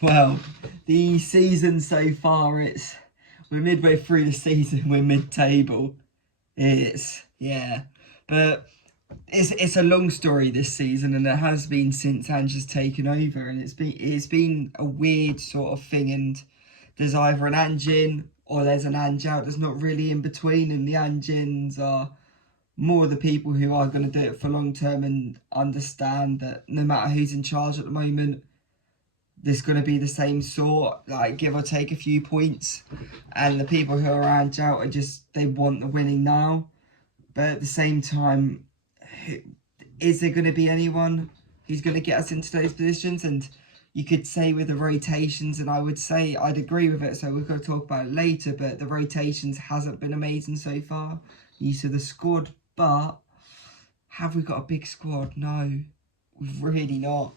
Well, the season so far, we're midway through the season, we're mid-table. Yeah, but it's a long story this season, and it has been since Ange has taken over, and it's been a weird sort of thing, and there's either an Ange in or there's an Ange out. There's not really in between, and the Ange ins are more the people who are going to do it for long term and understand that no matter who's in charge at the moment, there's going to be the same sort, like give or take a few points. And the people who are Ange out are just, they want the winning now. But at the same time, is there going to be anyone who's going to get us into those positions? And you could say with the rotations, and I would say I'd agree with it, so we're going to talk about it later, but the rotations hasn't been amazing so far. Use of the squad, but have we got a big squad? No, we've really not.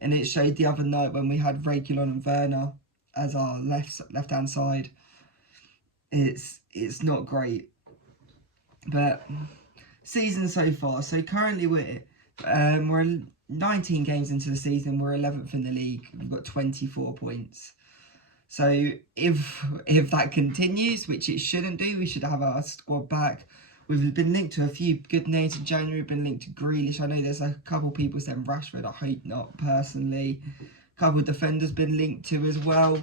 And it showed the other night when we had Regulon and Werner as our left hand side. It's not great. But season so far. So currently we're 19 games into the season. We're 11th in the league. We've got 24 points. So if that continues, which it shouldn't do, we should have our squad back. We've been linked to a few good names in January. We've been linked to Grealish. I know there's a couple people saying Rashford. I hope not, personally. A couple of defenders been linked to as well.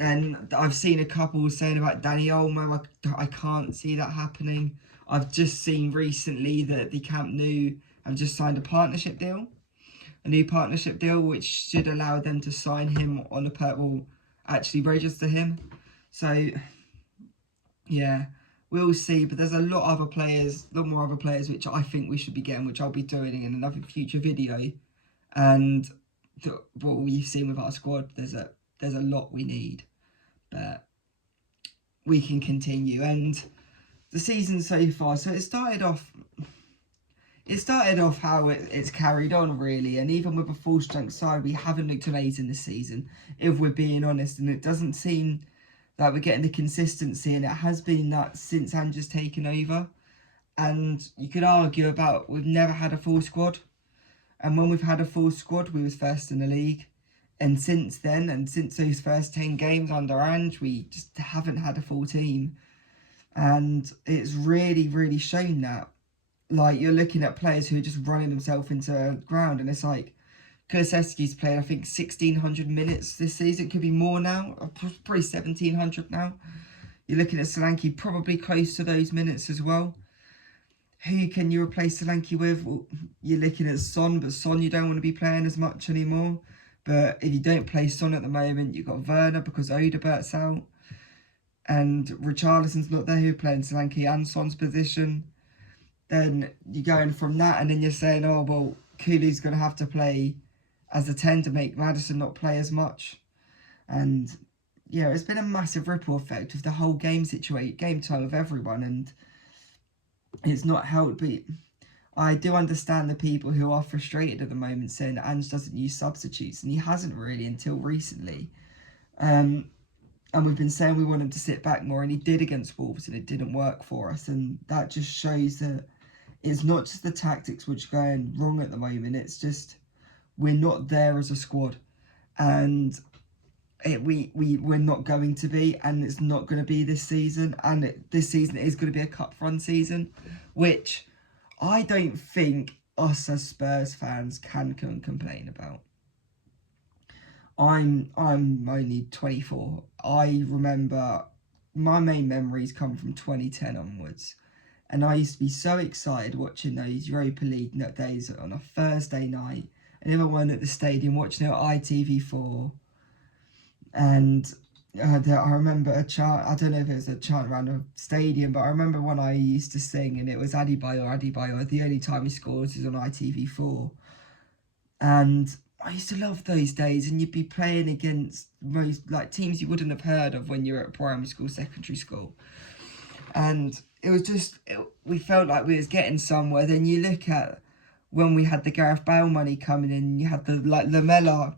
And I've seen a couple saying about Danny Olmo. I can't see that happening. I've just seen recently that the Camp Nou have just signed a new partnership deal, which should allow them to sign him on actually register him. So, yeah, we'll see. But there's a lot more other players, which I think we should be getting, which I'll be doing in another future video. And what we've seen with our squad, there's a lot we need, but we can continue. And the season so far, so it started off how it's carried on, really. And even with a full strength side, we haven't looked amazing this season, if we're being honest. And it doesn't seem that we're getting the consistency, and it has been that since Ange has taken over. And you could argue about, we've never had a full squad, and when we've had a full squad, we was first in the league. And since then, and since those first 10 games under Ange, we just haven't had a full team. And it's really, really shown that. Like, you're looking at players who are just running themselves into the ground, and it's like, Kulusevski's played, I think, 1,600 minutes this season. Could be more now, probably 1,700 now. You're looking at Solanke, probably close to those minutes as well. Who can you replace Solanke with? Well, you're looking at Son, but Son you don't want to be playing as much anymore. But if you don't play Son at the moment, you've got Werner because Odebert's out. And Richarlison's not there, who's playing Solanke and Son's position. Then you're going from that, and then you're saying, oh, well, Kulu's going to have to play as a 10 to make Maddison not play as much. And, yeah, it's been a massive ripple effect of the whole game time of everyone. And it's not helped, but I do understand the people who are frustrated at the moment saying that Ange doesn't use substitutes, and he hasn't really until recently. And we've been saying we want him to sit back more, and he did against Wolves, and it didn't work for us. And that just shows that it's not just the tactics which are going wrong at the moment. It's just we're not there as a squad, and we're not going to be, and it's not going to be this season. And this season is going to be a cup run season, which I don't think us as Spurs fans can complain about. I'm only 24. I remember my main memories come from 2010 onwards. And I used to be so excited watching those Europa League days on a Thursday night. And everyone at the stadium watching it on ITV4. And I remember a chant, I don't know if it was a chant around the stadium, but I remember one I used to sing, and it was Adebayor. The only time he scores is on ITV4. And I used to love those days, and you'd be playing against most teams you wouldn't have heard of when you were at primary school, secondary school. And it was just, we felt like we was getting somewhere. Then you look at when we had the Gareth Bale money coming in, you had the Lamela,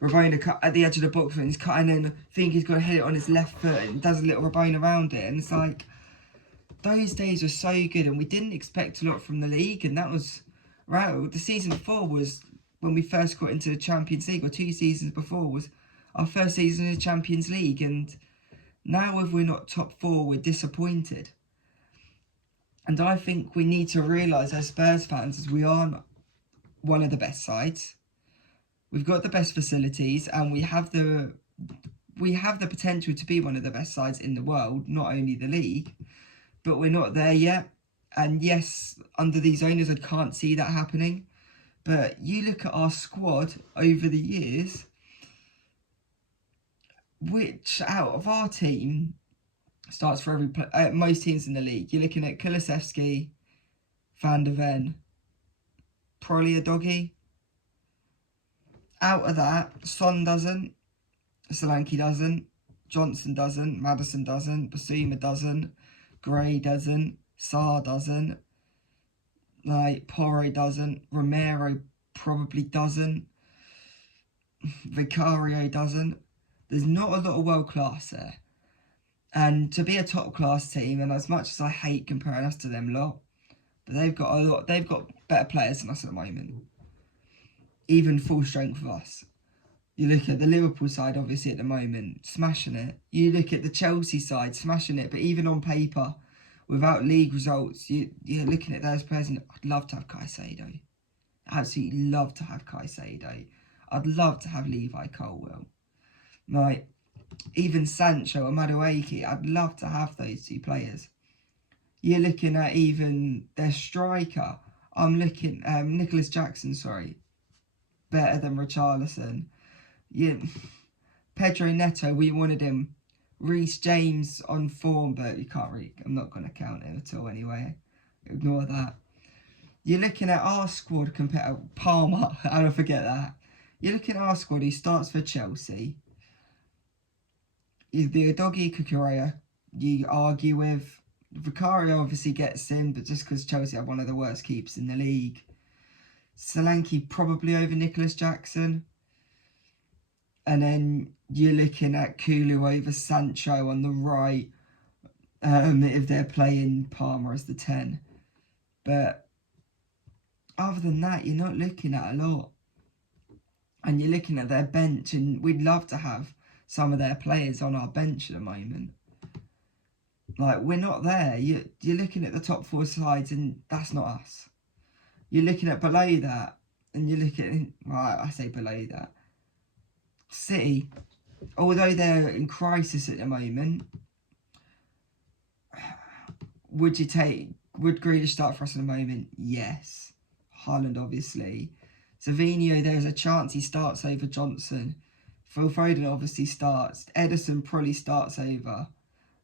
Rabona cut at the edge of the box, and he's cutting in, think he's going to hit it on his left foot, and does a little Rabona around it. And it's like, those days were so good, and we didn't expect a lot from the league. And that was, right, the season before was when we first got into the Champions League, or 2 seasons before, was our first season in the Champions League. And now if we're not top 4, we're disappointed. And I think we need to realise as Spurs fans, as we are one of the best sides. We've got the best facilities, and we have the potential to be one of the best sides in the world, not only the league, but we're not there yet. And yes, under these owners, I can't see that happening. But you look at our squad over the years, which out of our team starts for most teams in the league. You're looking at Kulusevski, Van de Ven, probably a doggy. Out of that, Son doesn't, Solanke doesn't, Johnson doesn't, Maddison doesn't, Basuma doesn't, Gray doesn't, Sarr doesn't, like Porro doesn't, Romero probably doesn't, Vicario doesn't. There's not a lot of world class there. And to be a top class team, and as much as I hate comparing us to them lot, but they've got better players than us at the moment. Even full strength of us. You look at the Liverpool side, obviously, at the moment, smashing it. You look at the Chelsea side, smashing it. But even on paper, without league results, you're looking at those players, and I'd love to have Caicedo. Absolutely love to have Caicedo. I'd love to have Levi Colwill. Like, even Sancho or Madueke, I'd love to have those 2 players. You're looking at even their striker. I'm looking, Nicholas Jackson, sorry. Better than Richarlison. Yeah, Pedro Neto, we wanted him. Reece James on form, but you can't really, I'm not going to count him at all anyway. Ignore that. You're looking at our squad compared to Palmer, I don't forget that. You're looking at our squad, he starts for Chelsea. The doggy Cucurella, you argue with. Vicario obviously gets in, but just because Chelsea have one of the worst keepers in the league. Solanke probably over Nicholas Jackson. And then you're looking at Kulu over Sancho on the right, if they're playing Palmer as the 10. But other than that, you're not looking at a lot. And you're looking at their bench, and we'd love to have some of their players on our bench at the moment. Like, we're not there. You're looking at the top 4 sides, and that's not us. You're looking at below that, and you look at, well, I say below that. City, although they're in crisis at the moment, would Grealish start for us at the moment? Yes. Haaland, obviously. Savinho, there's a chance he starts over Johnson. Phil Foden obviously starts. Ederson probably starts over.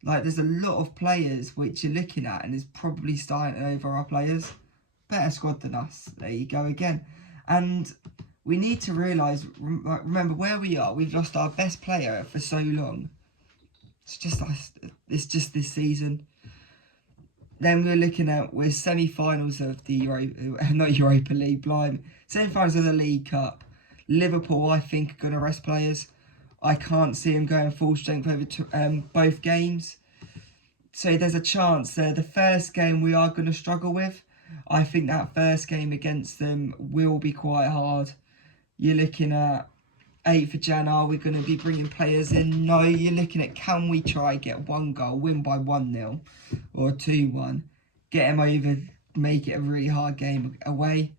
Like, there's a lot of players which you're looking at and is probably starting over our players. Better squad than us. There you go again. And we need to realise, remember where we are. We've lost our best player for so long. It's just this season. Then we're semi-finals of the Europa League, blimey. Semi-finals of the League Cup. Liverpool, I think, are going to rest players. I can't see them going full strength over both games. So there's a chance there. The first game we are going to struggle with. I think that first game against them will be quite hard. You're looking at 8th of Jan, are we going to be bringing players in? No, you're looking at, can we try get 1 goal, win by 1-0 or 2-1, get them over, make it a really hard game away,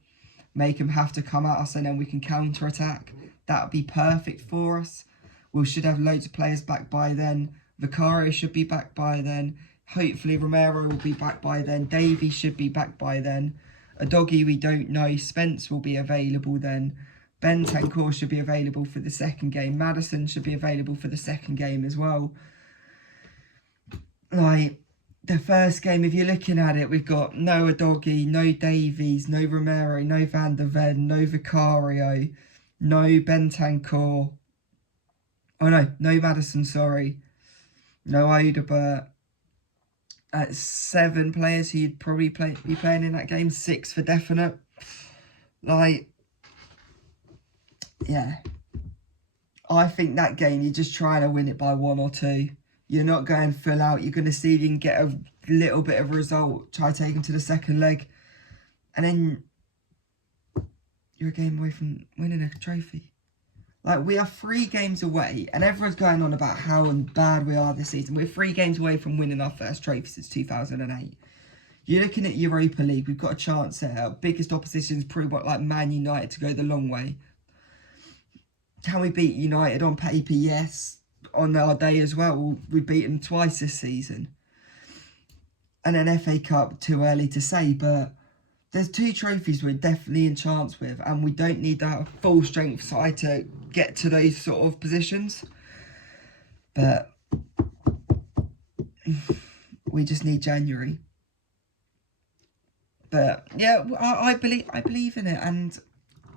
make them have to come at us, and then we can counter-attack. That would be perfect for us. We should have loads of players back by then. Vicario should be back by then. Hopefully Romero will be back by then. Davey should be back by then. A doggy we don't know. Spence will be available then. Bentancur should be available for the second game. Maddison should be available for the second game as well. Like, the first game, if you're looking at it, we've got no Doggy, no Davies, no Romero, no Van de Ven, no Vicario, no Bentancur. Oh no, no Maddison, sorry. No Odegaard. 7 players who you'd probably be playing in that game. 6 for definite. Like, yeah. I think that game, you're just trying to win it by 1 or 2. You're not going full out. You're going to see if you can get a little bit of a result. Try to take them to the second leg. And then you're a game away from winning a trophy. Like, we are 3 games away, and everyone's going on about how bad we are this season. We're 3 games away from winning our first trophy since 2008. You're looking at Europa League, we've got a chance there. Our biggest oppositions prove what, like Man United, to go the long way. Can we beat United on paper? Yes. On our day as well, we've beaten them twice this season. And an FA Cup, too early to say, but there's 2 trophies we're definitely in chance with, and we don't need that full strength side to get to those sort of positions. But we just need January. But yeah, I believe in it, and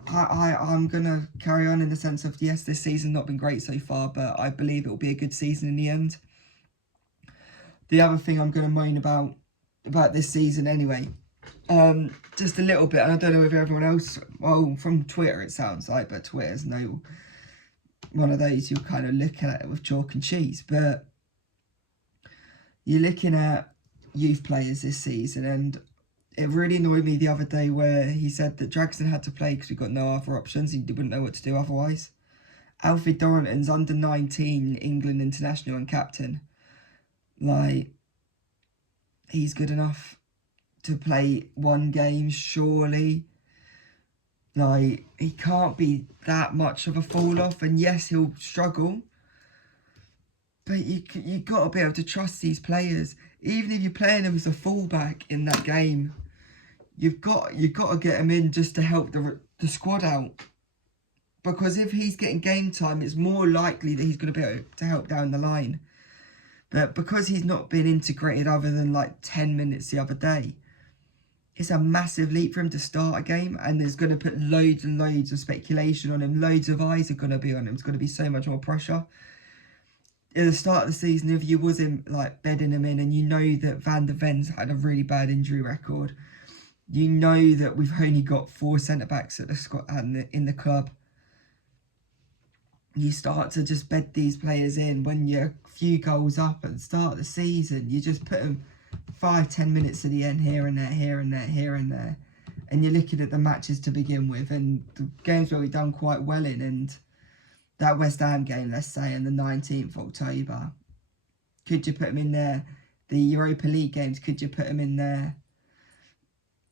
I'm gonna carry on in the sense of, yes, this season's not been great so far, but I believe it will be a good season in the end. The other thing I'm gonna moan about this season anyway, just a little bit, and I don't know if everyone else, well, from Twitter it sounds like, but Twitter's no one of those you're kind of looking at it with chalk and cheese, but you're looking at youth players this season, and it really annoyed me the other day where he said that Draxton had to play because we got no other options. He wouldn't know what to do otherwise. Alfie Dorrington's under 19 England international and captain. Like, he's good enough to play 1 game, surely. Like, he can't be that much of a fall off, and yes, he'll struggle. But you got to be able to trust these players. Even if you're playing them as a fullback in that game, you've got to get him in just to help the squad out. Because if he's getting game time, it's more likely that he's going to be able to help down the line. But because he's not been integrated other than like 10 minutes the other day, it's a massive leap for him to start a game, and there's going to put loads and loads of speculation on him. Loads of eyes are going to be on him. It's going to be so much more pressure. At the start of the season, if you was in, like, bedding him in, and you know that Van der Ven's had a really bad injury record, you know that we've only got 4 centre-backs at the squad in the club, you start to just bed these players in when you're a few goals up at the start of the season. You just put them 5-10 minutes at the end, here and there, here and there, here and there, and you're looking at the matches to begin with, and the games where we've done quite well in, and that West Ham game, let's say, on the 19th of October, could you put him in there? The Europa League games, could you put him in there?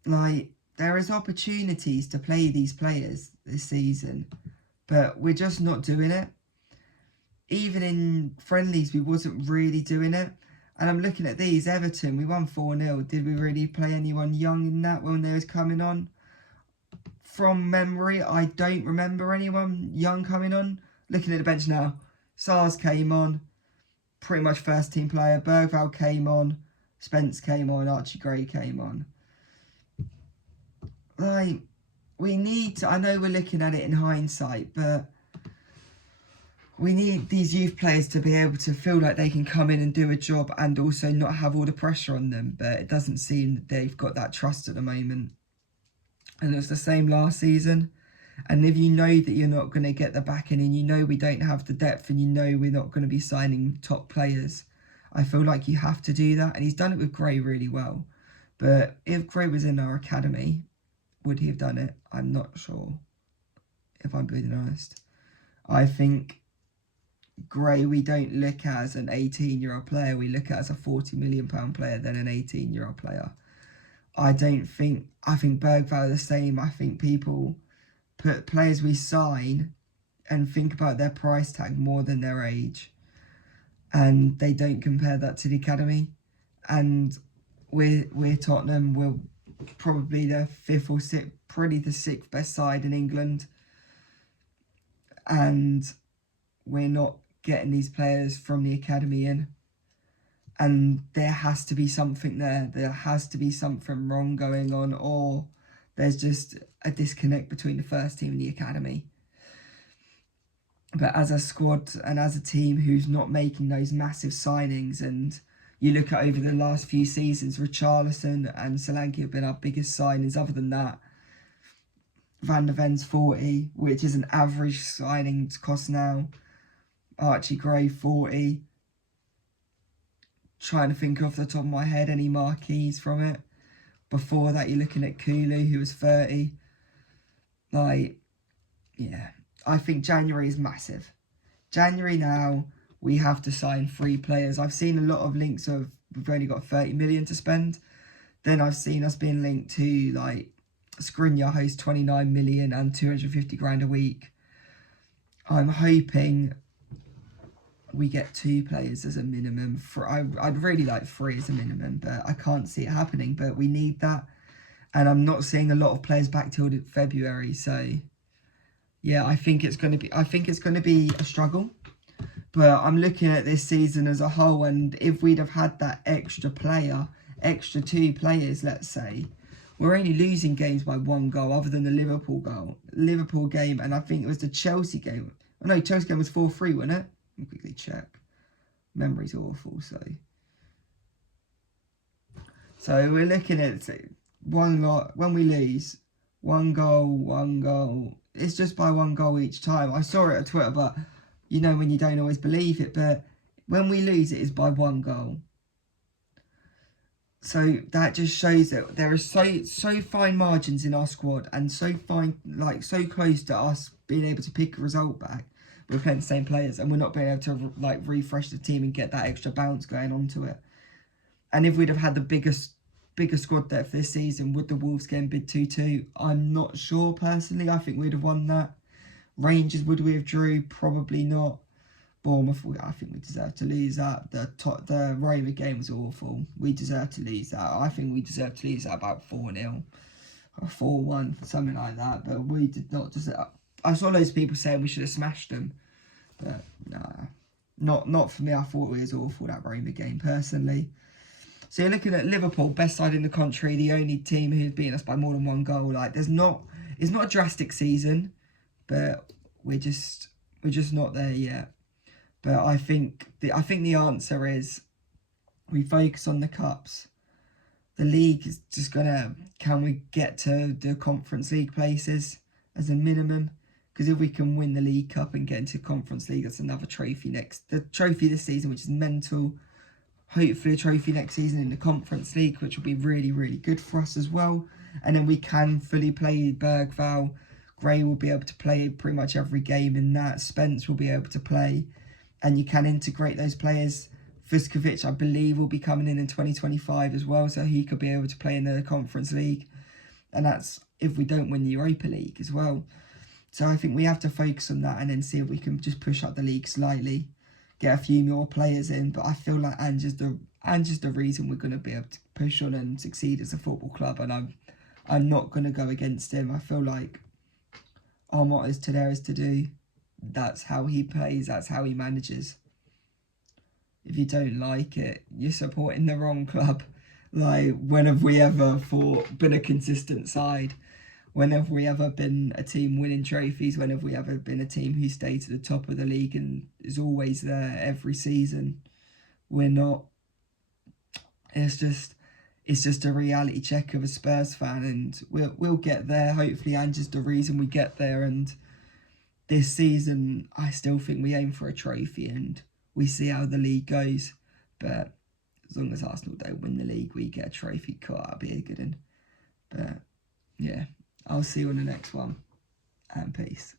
Like, there is opportunities to play these players this season, but we're just not doing it. Even in friendlies, we wasn't really doing it. And I'm looking at these. Everton, we won 4-0. Did we really play anyone young in that when they was coming on? From memory, I don't remember anyone young coming on. Looking at the bench now, Sars came on, pretty much first team player. Bergvall came on, Spence came on, Archie Gray came on. Like, we need to, I know we're looking at it in hindsight, but we need these youth players to be able to feel like they can come in and do a job and also not have all the pressure on them. But it doesn't seem that they've got that trust at the moment. And it was the same last season. And if you know that you're not going to get the backing, and you know we don't have the depth, and you know we're not going to be signing top players, I feel like you have to do that. And he's done it with Gray really well. But if Gray was in our academy, would he have done it? I'm not sure, if I'm being honest. I think Gray, we don't look at as an 18-year-old player. We look at as a £40 million player than an 18-year-old player. I think Bergvall the same. I think people put players we sign and think about their price tag more than their age, and they don't compare that to the academy. And we're Tottenham. We're probably the 5th or 6th, probably the 6th best side in England, and we're not getting these players from the academy in. And there has to be something there. There has to be something wrong going on, or there's just a disconnect between the first team and the academy. But as a squad and as a team who's not making those massive signings, and you look at over the last few seasons, Richarlison and Solanke have been our biggest signings. Other than that, Van der Ven's 40, which is an average signing cost now. Archie Gray, 40. Trying to think off the top of my head any marquees from it. Before that, you're looking at Kulu, who was 30. Like, yeah, I think January is massive. January now, we have to sign 3 players. I've seen a lot of links of we've only got 30 million to spend. Then I've seen us being linked to like Skriniar hosts 29 million and 250 grand a week. I'm hoping we get 2 players as a minimum. I'd really like 3 as a minimum, but I can't see it happening. But we need that, and I'm not seeing a lot of players back till February. So yeah, I think it's going to be a struggle. But I'm looking at this season as a whole, and if we'd have had that extra 2 players, let's say, we're only losing games by 1 goal, other than the Liverpool game, and I think it was the Chelsea game. Oh no, Chelsea game was 4-3, wasn't it? Let me quickly check. Memory's awful, so we're looking at one lot when we lose, 1 goal. It's just by 1 goal each time. I saw it on Twitter, but you know when you don't always believe it, but when we lose, it is by 1 goal. So that just shows that there are so fine margins in our squad, and so close to us being able to pick a result back. We're playing the same players, and we're not being able to like refresh the team and get that extra bounce going onto it. And if we'd have had the bigger squad depth this season, would the Wolves game bid 2-2? I'm not sure personally. I think we'd have won that. Rangers, would we have drew? Probably not. Bournemouth, I think we deserve to lose that. The Roma game was awful. We deserve to lose that. I think we deserve to lose that about 4-0 or 4-1, something like that. But we did not deserve. I saw loads of people saying we should have smashed them, but nah, not for me. I thought it was awful, that Roma game, personally. So you're looking at Liverpool, best side in the country, the only team who's beaten us by more than 1 goal. Like, it's not a drastic season, but we're just not there yet. But I think the answer is we focus on the cups. The league is just can we get to the Conference League places as a minimum? Because if we can win the League Cup and get into Conference League, that's another trophy the trophy this season, which is mental. Hopefully a trophy next season in the Conference League, which will be really, really good for us as well. And then we can fully play Bergvall. Gray will be able to play pretty much every game in that. Spence will be able to play. And you can integrate those players. Vuskovic, I believe, will be coming in 2025 as well, so he could be able to play in the Conference League. And that's if we don't win the Europa League as well. So I think we have to focus on that and then see if we can just push up the league slightly, get a few more players in. But I feel like Ange's the reason we're going to be able to push on and succeed as a football club, and I'm not going to go against him. I feel like our motto is to do. That's how he plays, that's how he manages. If you don't like it, you're supporting the wrong club. Like, when have we ever been a consistent side? When have we ever been a team winning trophies? When have we ever been a team who stays at the top of the league and is always there every season? We're not. It's just a reality check of a Spurs fan, and we'll get there. Hopefully, and just the reason we get there. And this season, I still think we aim for a trophy, and we see how the league goes. But as long as Arsenal don't win the league, we get a trophy. Cool, that'll be a good one. But yeah, I'll see you on the next one, and peace.